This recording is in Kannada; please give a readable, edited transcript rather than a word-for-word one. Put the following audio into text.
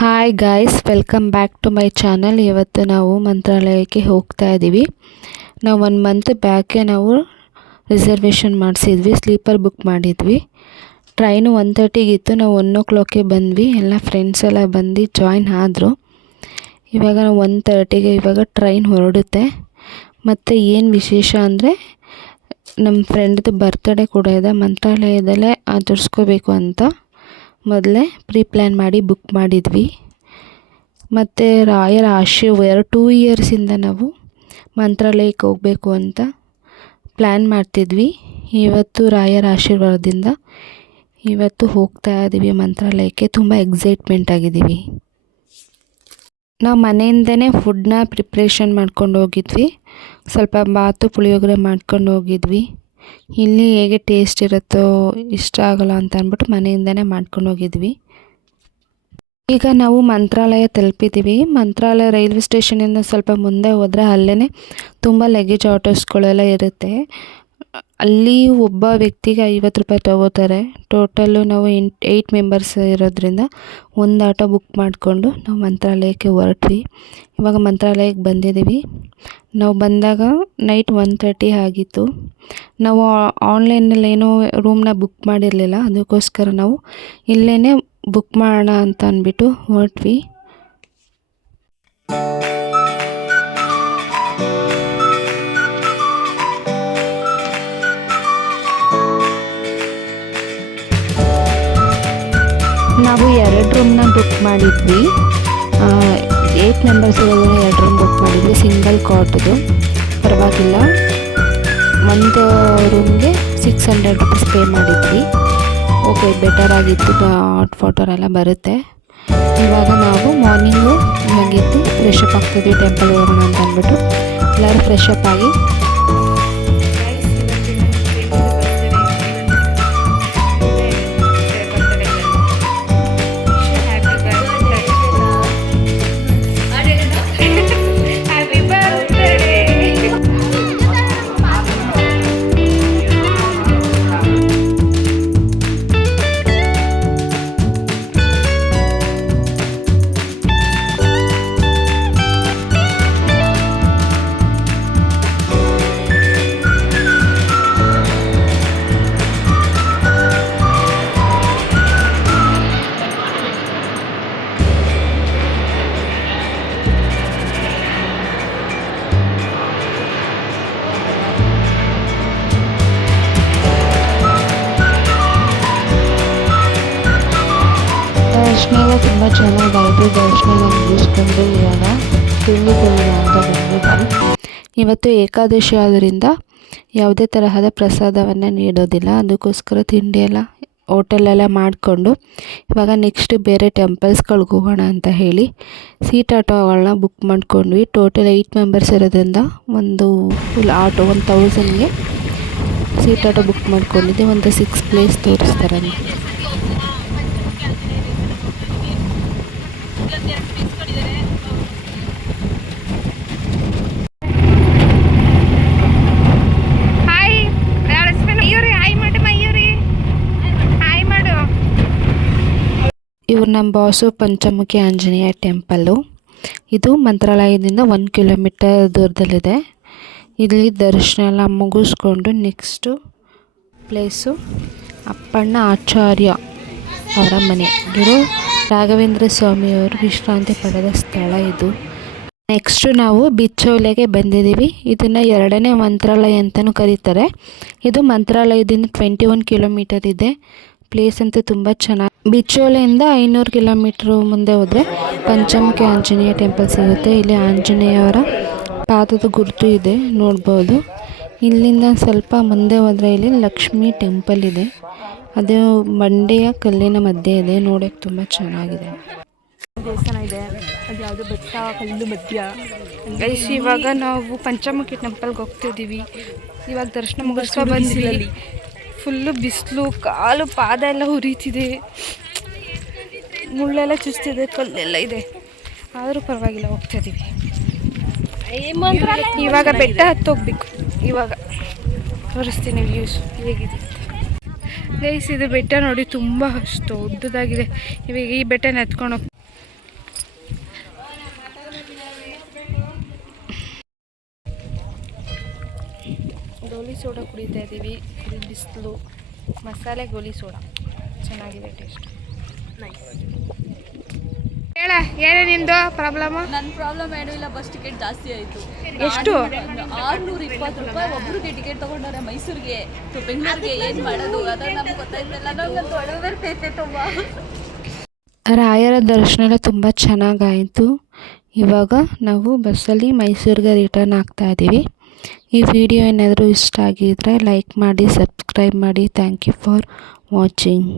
Hi guys, welcome back to my channel. ಇವತ್ತು ನಾವು ಮಂತ್ರಾಲಯಕ್ಕೆ ಹೋಗ್ತಾ ಇದ್ದೀವಿ. ನಾವು 1 ಮಂತ್ ಬ್ಯಾಕೆ ನಾವು ರಿಸರ್ವೇಷನ್ ಮಾಡಿಸಿದ್ವಿ, ಸ್ಲೀಪರ್ ಬುಕ್ ಮಾಡಿದ್ವಿ. ಟ್ರೈನು 1:30ಗಿತ್ತು. ನಾವು 1 o'clockಗೆ ಬಂದ್ವಿ. ಎಲ್ಲ ಫ್ರೆಂಡ್ಸ್ ಎಲ್ಲ ಬಂದು ಜಾಯಿನ್ ಆದರು. ಇವಾಗ ನಾವು 1:30ಗೆ ಇವಾಗ ಟ್ರೈನ್ ಹೊರಡುತ್ತೆ. ಮತ್ತು ಏನು ವಿಶೇಷ ಅಂದರೆ ನಮ್ಮ ಫ್ರೆಂಡ್ದು ಬರ್ತ್ಡೇ ಕೂಡ ಇದೆ. ಮಂತ್ರಾಲಯದಲ್ಲೇ ಆಚರಿಸ್ಕೋಬೇಕು ಅಂತ ಮೊದಲೇ ಪ್ಲಾನ್ ಮಾಡಿ ಬುಕ್ ಮಾಡಿದ್ವಿ. ಮತ್ತು ರಾಯರ 2 ಇಯರ್ಸಿಂದ ನಾವು ಮಂತ್ರಾಲಯಕ್ಕೆ ಹೋಗಬೇಕು ಅಂತ ಪ್ಲ್ಯಾನ್ ಮಾಡ್ತಿದ್ವಿ. ಇವತ್ತು ರಾಯರ ಆಶೀರ್ವಾದದಿಂದ ಇವತ್ತು ಹೋಗ್ತಾ ಇದ್ದೀವಿ ಮಂತ್ರಾಲಯಕ್ಕೆ. ತುಂಬ ಎಕ್ಸೈಟ್ಮೆಂಟ್ ಆಗಿದ್ದೀವಿ. ನಾವು ಮನೆಯಿಂದನೇ ಫುಡ್ನ ಪ್ರಿಪ್ರೇಷನ್ ಮಾಡ್ಕೊಂಡು ಹೋಗಿದ್ವಿ. ಸ್ವಲ್ಪ ಬಾತು ಪುಳಿಯೋಗರೆ ಮಾಡ್ಕೊಂಡು ಹೋಗಿದ್ವಿ. ಇಲ್ಲಿ ಹೇಗೆ ಟೇಸ್ಟ್ ಇರುತ್ತೋ ಇಷ್ಟ ಆಗಲ್ಲ ಅಂತ ಅಂದ್ಬಿಟ್ಟು ಮನೆಯಿಂದನೇ ಮಾಡ್ಕೊಂಡು ಹೋಗಿದ್ವಿ. ಈಗ ನಾವು ಮಂತ್ರಾಲಯ ತಲುಪಿದ್ದೀವಿ. ಮಂತ್ರಾಲಯ ರೈಲ್ವೆ ಸ್ಟೇಷನಿಂದ ಸ್ವಲ್ಪ ಮುಂದೆ ಹೋದರೆ ಅಲ್ಲೇ ತುಂಬ ಲಗೇಜ್ ಆಟೋಸ್ಗಳೆಲ್ಲ ಇರುತ್ತೆ. ಅಲ್ಲಿ ಒಬ್ಬ ವ್ಯಕ್ತಿಗೆ 50 ರೂಪಾಯಿ ತೊಗೋತಾರೆ. ಟೋಟಲ್ಲು ನಾವು 8 ಮೆಂಬರ್ಸ್ ಇರೋದ್ರಿಂದ ಒಂದು ಆಟೋ ಬುಕ್ ಮಾಡಿಕೊಂಡು ನಾವು ಮಂತ್ರಾಲಯಕ್ಕೆ ಹೊರಟ್ವಿ. ಇವಾಗ ಮಂತ್ರಾಲಯಕ್ಕೆ ಬಂದಿದ್ದೀವಿ. ನಾವು ಬಂದಾಗ ನೈಟ್ 1:30 ಆಗಿತ್ತು. ನಾವು ಆನ್ಲೈನಲ್ಲಿ ಏನೋ ರೂಮ್ನ ಬುಕ್ ಮಾಡಿರಲಿಲ್ಲ. ಅದಕ್ಕೋಸ್ಕರ ನಾವು ಇಲ್ಲೇ ಬುಕ್ ಮಾಡೋಣ ಅಂತ ಅಂದ್ಬಿಟ್ಟು ಹೊರಟ್ವಿ. ನಾವು 2 ರೂಮ್ನ ಬುಕ್ ಮಾಡಿದ್ವಿ. 8 ಮೆಂಬರ್ಸ್ ಇರೋದನ್ನ 2 ರೂಮ್ ಬುಕ್ ಮಾಡಿದ್ವಿ. ಸಿಂಗಲ್ ಕಾಟ್ದು ಪರವಾಗಿಲ್ಲ. ಒಂದು ರೂಮ್ಗೆ 600 ರೂಪೀಸ್ ಪೇ ಮಾಡಿದ್ವಿ. ಓಕೆ, ಬೆಟರ್ ಆಗಿತ್ತು. ಹಾಟ್ ವಾಟರ್ ಎಲ್ಲ ಬರುತ್ತೆ. ಇವಾಗ ನಾವು ಮಾರ್ನಿಂಗು ಇವಾಗೆದ್ದು ಫ್ರೆಶ್ ಅಪ್ ಆಗ್ತಿದ್ವಿ. ಟೆಂಪಲ್ ಹೋಗೋಣ ಅಂತ ಅಂದ್ಬಿಟ್ಟು ಎಲ್ಲರೂ ಫ್ರೆಶ್ ಅಪ್ ಆಗಿ ದರ್ಶನ ತುಂಬ ಚೆನ್ನಾಗಾಯಿತು. ದರ್ಶನ ಮುಗಿಸ್ಕೊಂಡು ಇವಾಗ ತಿಂಡಿಕೊಳ್ಳೋಣ ಅಂತ ಬಂದಿದ್ವಿ. ಇವತ್ತು ಏಕಾದಶಿ ಆದ್ದರಿಂದ ಯಾವುದೇ ತರಹದ ಪ್ರಸಾದವನ್ನು ನೀಡೋದಿಲ್ಲ. ಅದಕ್ಕೋಸ್ಕರ ತಿಂಡಿ ಎಲ್ಲ ಹೋಟೆಲೆಲ್ಲ ಮಾಡಿಕೊಂಡು ಇವಾಗ ನೆಕ್ಸ್ಟ್ ಬೇರೆ ಟೆಂಪಲ್ಸ್ಗಳಿಗೆ ಹೋಗೋಣ ಅಂತ ಹೇಳಿ ಸೀಟ್ ಆಟೋಗಳನ್ನ ಬುಕ್ ಮಾಡ್ಕೊಂಡ್ವಿ. ಟೋಟಲ್ 8 ಮೆಂಬರ್ಸ್ ಇರೋದ್ರಿಂದ ಒಂದು ಫುಲ್ ಆಟೋ 1000ಗೆ ಸೀಟ್ ಆಟೋ ಬುಕ್ ಮಾಡ್ಕೊಂಡಿದ್ದೆ. ಒಂದು 6 ಪ್ಲೇಸ್ ತೋರಿಸ್ತಾರೆ. ಇವ್ರು ನಮ್ಮ ಬಾಸು. ಪಂಚಮುಖಿ ಆಂಜನೇಯ ಟೆಂಪಲ್ಲು ಇದು ಮಂತ್ರಾಲಯದಿಂದ 1 ಕಿಲೋಮೀಟರ್ ದೂರದಲ್ಲಿದೆ. ಇಲ್ಲಿ ದರ್ಶನ ಎಲ್ಲ ಮುಗಿಸ್ಕೊಂಡು ನೆಕ್ಸ್ಟು ಪ್ಲೇಸು ಅಪ್ಪಣ್ಣ ಆಚಾರ್ಯ ಅವರ ಮನೆ. ಇವರು ರಾಘವೇಂದ್ರ ಸ್ವಾಮಿಯವರು ವಿಶ್ರಾಂತಿ ಪಡೆದ ಸ್ಥಳ ಇದು. ನೆಕ್ಸ್ಟು ನಾವು ಬಿಚ್ಚೋಲೆಗೆ ಬಂದಿದ್ದೀವಿ. ಇದನ್ನು 2ನೇ ಮಂತ್ರಾಲಯ ಅಂತಲೂ ಕರೀತಾರೆ. ಇದು ಮಂತ್ರಾಲಯದಿಂದ 21 ಕಿಲೋಮೀಟರ್ ಇದೆ. ಪ್ಲೇಸ್ ಅಂತೂ ತುಂಬ ಚೆನ್ನಾಗಿ. ಬಿಚ್ಚೋಲೆಯಿಂದ 500 ಕಿಲೋಮೀಟ್ರು ಮುಂದೆ ಹೋದರೆ ಪಂಚಮುಖಿ ಆಂಜನೇಯ ಟೆಂಪಲ್ ಸಿಗುತ್ತೆ. ಇಲ್ಲಿ ಆಂಜನೇಯವರ ಪಾದದ ಗುರುತು ಇದೆ, ನೋಡ್ಬೋದು. ಇಲ್ಲಿಂದ ಸ್ವಲ್ಪ ಮುಂದೆ ಹೋದರೆ ಇಲ್ಲಿ ಲಕ್ಷ್ಮೀ ಟೆಂಪಲ್ ಇದೆ. ಅದು ಬಂಡೆಯ ಕಲ್ಲಿನ ಮಧ್ಯೆ ಇದೆ. ನೋಡೋಕ್ಕೆ ತುಂಬ ಚೆನ್ನಾಗಿದೆ. ದೇವಸ್ಥಾನ ಇದೆ. ಅದು ಯಾವುದು ಬೆಟ್ಟ ಕಲ್ಲು ಮಧ್ಯ. ಗೈಸ್, ಇವಾಗ ನಾವು ಪಂಚಮುಖಿ ಟೆಂಪಲ್ಗೆ ಹೋಗ್ತಿದ್ದೀವಿ. ಇವಾಗ ದರ್ಶನ ಮುಗಿಸ್ಕೊ ಬಂದ್ವಿ. ಫುಲ್ಲು ಬಿಸಿಲು, ಕಾಲು ಪಾದ ಎಲ್ಲ ಉರಿತಿದೆ, ಮುಳ್ಳೆಲ್ಲ ಚುಚ್ತಿದೆ, ಕಲ್ಲೆಲ್ಲ ಇದೆ. ಆದರೂ ಪರವಾಗಿಲ್ಲ, ಹೋಗ್ತಾಯಿದ್ದೀವಿ. ಇವಾಗ ಬೆಟ್ಟ ಹತ್ತೋಗ್ಬೇಕು. ಇವಾಗ ತೋರಿಸ್ತೀನಿ ವ್ಯೂಸ್ ಹೇಗಿದೆ. ಗೈಸ್ ಇದು ಬೆಟ್ಟ ನೋಡಿ ತುಂಬ ಅಷ್ಟು ದೊಡ್ಡದಾಗಿದೆ. ಇವಾಗ ಈ ಬೆಟ್ಟನ ಎತ್ಕೊಂಡು ಗೋಲಿ ಸೋಡಾ ಕುಡಿತಾ ಇದ್ದೀವಿ. ಫುಲ್ ಬಿಸಿಲು, ಮಸಾಲೆ ಗೋಲಿ ಸೋಡಾ ಚೆನ್ನಾಗಿದೆ ಟೇಸ್ಟ್. ನೈಸ್. ಹೇಳ, ಏನೇ ನಿಂದು ಪ್ರಾಬ್ಲಮ್ಮು? ನನ್ನ ಪ್ರಾಬ್ಲಮ್ ಏನೂ ಇಲ್ಲ, ಬಸ್ ಟಿಕೆಟ್ ಜಾಸ್ತಿ ಆಯಿತು. ಎಷ್ಟು? 620 ರೂಪಾಯಿ ಒಬ್ರಿಗೆ ಟಿಕೆಟ್ ತೊಗೊಂಡವ್ರೆ ಮೈಸೂರಿಗೆ ಟು ಬೆಂಗಳೂರಿಗೆ. ಏನು ಮಾಡೋದು ಅದೇ ನಮ್ಗೆ ಗೊತ್ತಾಯ್ತಲ್ಲ. ನಮ್ಗಂತೂ ಅಳು ಬರ್ತೈತೆ ತುಂಬ. ರಾಯರ ದರ್ಶನ ಎಲ್ಲ ತುಂಬ ಚೆನ್ನಾಗಾಯಿತು. ಇವಾಗ ನಾವು ಬಸ್ಸಲ್ಲಿ ಮೈಸೂರಿಗೆ ರಿಟರ್ನ್ ಆಗ್ತಾ ಇದ್ದೀವಿ. ಈ ವಿಡಿಯೋ ಏನಾದರೂ ಇಷ್ಟ ಆಗಿದ್ದರೆ ಲೈಕ್ ಮಾಡಿ, ಸಬ್ಸ್ಕ್ರೈಬ್ ಮಾಡಿ. Thank you for watching.